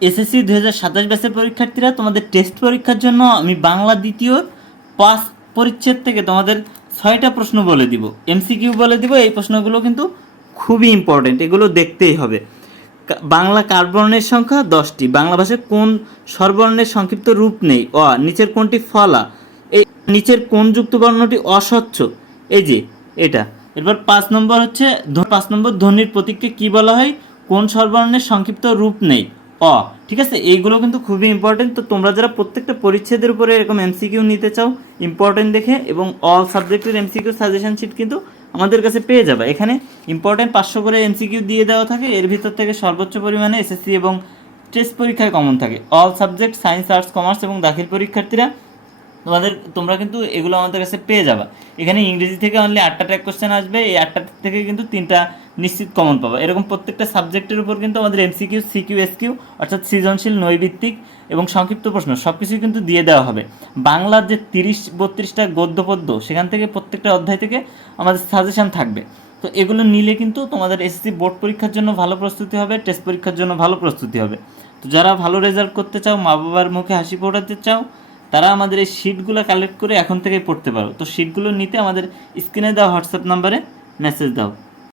SSC 2027 ব্যাচের পরীক্ষার্থীরা, তোমাদের টেস্ট পরীক্ষার জন্য আমি বাংলা দ্বিতীয় 5 পরিচ্ছেদ থেকে তোমাদের 6টা প্রশ্ন বলে দিব, এমসিকিউ বলে দিব। এই প্রশ্নগুলো কিন্তু খুবই ইম্পর্টেন্ট, এগুলো দেখতেই হবে। বাংলা কারবর্ণের সংখ্যা 10টি। বাংলা ভাষায় কোন স্বরবর্ণের সংক্ষিপ্ত রূপ নেই? অ। নিচের কোনটি ফলা? এই নিচের কোন যুক্ত বর্ণটি অস্বচ্ছ? এই যে এটা। এরপর 5 নম্বর হচ্ছে 5 নম্বর, ধ্বনির প্রতীককে কি বলা হয়? কোন স্বরবর্ণের সংক্ষিপ্ত রূপ নেই? অ। ঠিক আছে, এইগুলো কিন্তু খুবই ইম্পর্টেন্ট। তো তোমরা যারা প্রত্যেকটা পরিচ্ছেদের উপরে এরকম এমসিকিউ নিতে চাও ইম্পর্টেন্ট দেখে, এবং অল সাবজেক্টের এমসিকিউ সাজেশন শিট কিন্তু আমাদের কাছে পেয়ে যাবে। এখানে ইম্পর্টেন্ট 500 করে এমসিকিউ দিয়ে দেওয়া থাকে, এর ভিতর থেকে সর্বোচ্চ পরিমাণে এসএসসি এবং টেস্ট পরীক্ষায় কমন থাকে। All subject science, arts, commerce এবং দাখিল পরীক্ষার্থীরা তোমরা কিন্তু এগুলো আমাদের কাছে পেয়ে যাবা। এখানে ইংরেজি থেকে অনলি 8টা ট্র্যাক কোশ্চেন আসবে, এই 8টা থেকে কিন্তু 3টা নিশ্চিত কমন পাবা। এরকম প্রত্যেকটা সাবজেক্টের উপর কিন্তু আমাদের এমসিকিউ, সিকিউ, এসকিউ অর্থাৎ সৃজনশীল, নৈভিত্তিক এবং সংক্ষিপ্ত প্রশ্ন সব কিছুই কিন্তু দিয়ে দেওয়া হবে। বাংলার যে 30-32টা গদ্য পদ্য, সেখান থেকে প্রত্যেকটা অধ্যায় থেকে আমাদের সাজেশন থাকবে। তো এগুলো নিলে কিন্তু তোমাদের এসএসসি বোর্ড পরীক্ষার জন্য ভালো প্রস্তুতি হবে, টেস্ট পরীক্ষার জন্য ভালো প্রস্তুতি হবে। তো যারা ভালো রেজাল্ট করতে চাও, মা বাবার মুখে হাসি ফোটাতে চাও, তারা আমাদের এই শিটগুলো কালেক্ট করে এখন থেকেই পড়তে পারো। তো শিটগুলো নিতে আমাদের স্ক্রিনে দেওয়া হোয়াটসঅ্যাপ নাম্বারে মেসেজ দাও।